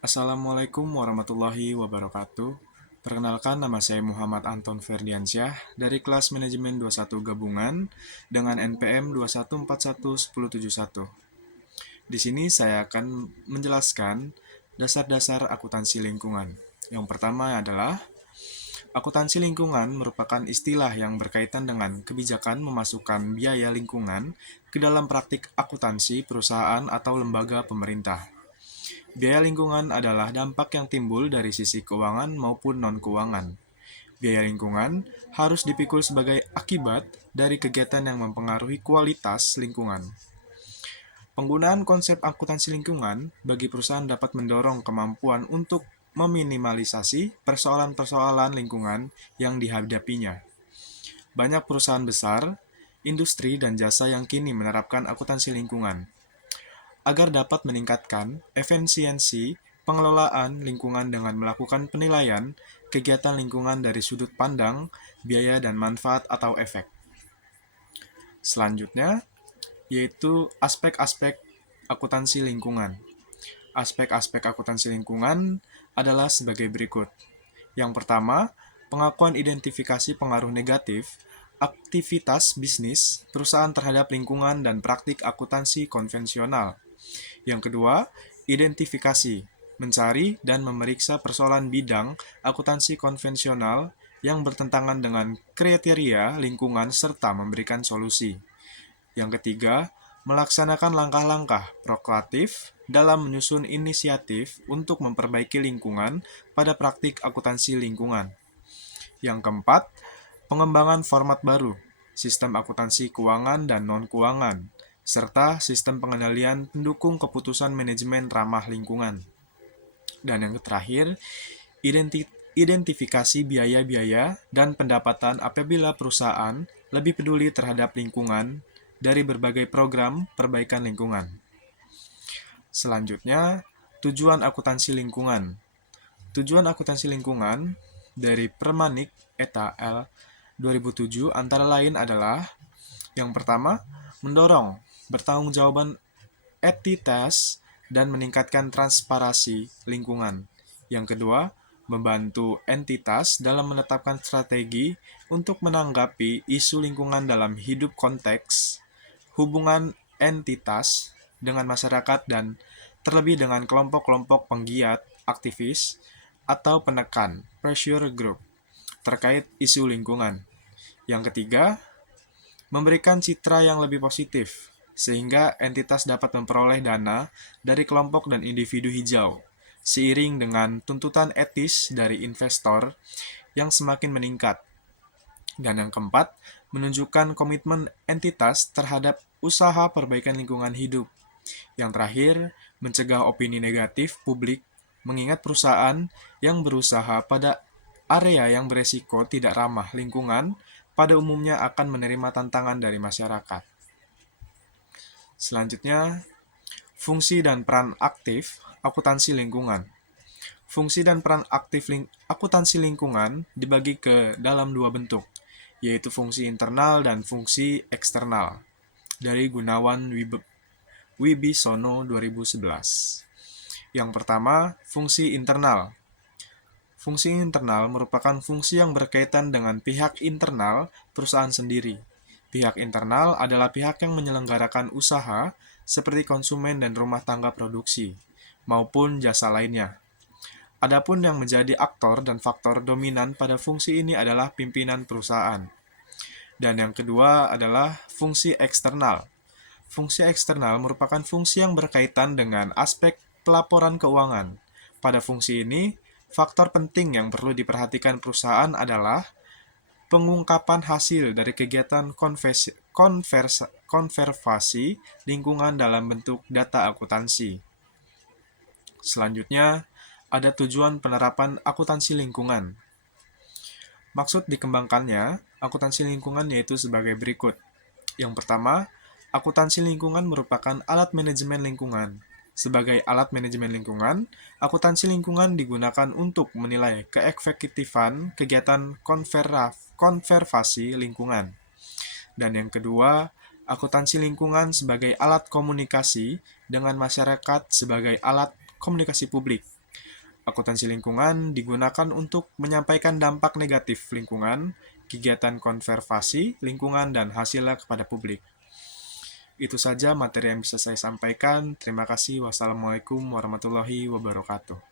Assalamualaikum warahmatullahi wabarakatuh. Perkenalkan, nama saya Muhammad Anton Ferdiansyah dari kelas manajemen 21 gabungan dengan NPM 2141171. Di sini saya akan menjelaskan dasar-dasar akuntansi lingkungan. Yang pertama adalah akuntansi lingkungan merupakan istilah yang berkaitan dengan kebijakan memasukkan biaya lingkungan ke dalam praktik akuntansi perusahaan atau lembaga pemerintah. Biaya lingkungan adalah dampak yang timbul dari sisi keuangan maupun non-keuangan. Biaya lingkungan harus dipikul sebagai akibat dari kegiatan yang mempengaruhi kualitas lingkungan. Penggunaan konsep akuntansi lingkungan bagi perusahaan dapat mendorong kemampuan untuk meminimalisasi persoalan-persoalan lingkungan yang dihadapinya. Banyak perusahaan besar, industri, dan jasa yang kini menerapkan akuntansi lingkungan agar dapat meningkatkan efisiensi pengelolaan lingkungan dengan melakukan penilaian kegiatan lingkungan dari sudut pandang, biaya dan manfaat atau efek. Selanjutnya, yaitu aspek-aspek akuntansi lingkungan. Aspek-aspek akuntansi lingkungan adalah sebagai berikut. Yang pertama, pengakuan identifikasi pengaruh negatif aktivitas bisnis perusahaan terhadap lingkungan dan praktik akuntansi konvensional. Yang kedua, identifikasi, mencari dan memeriksa persoalan bidang akuntansi konvensional yang bertentangan dengan kriteria lingkungan serta memberikan solusi. Yang ketiga, melaksanakan langkah-langkah proaktif dalam menyusun inisiatif untuk memperbaiki lingkungan pada praktik akuntansi lingkungan. Yang keempat, pengembangan format baru, sistem akuntansi keuangan dan non-keuangan, serta sistem pengendalian pendukung keputusan manajemen ramah lingkungan. Dan yang terakhir, identifikasi biaya-biaya dan pendapatan apabila perusahaan lebih peduli terhadap lingkungan dari berbagai program perbaikan lingkungan. Selanjutnya, tujuan akuntansi lingkungan. Tujuan akuntansi lingkungan dari Permanik ETA L 2007 antara lain adalah yang pertama, mendorong bertanggungjawaban etitas dan meningkatkan transparansi lingkungan. Yang kedua, membantu entitas dalam menetapkan strategi untuk menanggapi isu lingkungan dalam hidup konteks, hubungan entitas dengan masyarakat dan terlebih dengan kelompok-kelompok penggiat, aktivis, atau penekan, pressure group, terkait isu lingkungan. Yang ketiga, memberikan citra yang lebih positif, sehingga entitas dapat memperoleh dana dari kelompok dan individu hijau, seiring dengan tuntutan etis dari investor yang semakin meningkat. Dan yang keempat, menunjukkan komitmen entitas terhadap usaha perbaikan lingkungan hidup. Yang terakhir, mencegah opini negatif publik, mengingat perusahaan yang berusaha pada area yang beresiko tidak ramah lingkungan pada umumnya akan menerima tantangan dari masyarakat. Selanjutnya, fungsi dan peran aktif akuntansi lingkungan. Fungsi dan peran aktif akuntansi lingkungan dibagi ke dalam dua bentuk, yaitu fungsi internal dan fungsi eksternal. Dari Gunawan Wibisono 2011. Yang pertama, fungsi internal. Fungsi internal merupakan fungsi yang berkaitan dengan pihak internal perusahaan sendiri. Pihak internal adalah pihak yang menyelenggarakan usaha seperti konsumen dan rumah tangga produksi, maupun jasa lainnya. Adapun yang menjadi aktor dan faktor dominan pada fungsi ini adalah pimpinan perusahaan. Dan yang kedua adalah fungsi eksternal. Fungsi eksternal merupakan fungsi yang berkaitan dengan aspek pelaporan keuangan. Pada fungsi ini, faktor penting yang perlu diperhatikan perusahaan adalah pengungkapan hasil dari kegiatan konservasi lingkungan dalam bentuk data akuntansi. Selanjutnya, ada tujuan penerapan akuntansi lingkungan. Maksud dikembangkannya, akuntansi lingkungan yaitu sebagai berikut. Yang pertama, akuntansi lingkungan merupakan alat manajemen lingkungan. Sebagai alat manajemen lingkungan, akuntansi lingkungan digunakan untuk menilai keefektifan kegiatan konservasi lingkungan. Dan yang kedua, akuntansi lingkungan sebagai alat komunikasi dengan masyarakat sebagai alat komunikasi publik. Akuntansi lingkungan digunakan untuk menyampaikan dampak negatif lingkungan, kegiatan konservasi lingkungan, dan hasilnya kepada publik. Itu saja materi yang bisa saya sampaikan. Terima kasih. Wassalamualaikum warahmatullahi wabarakatuh.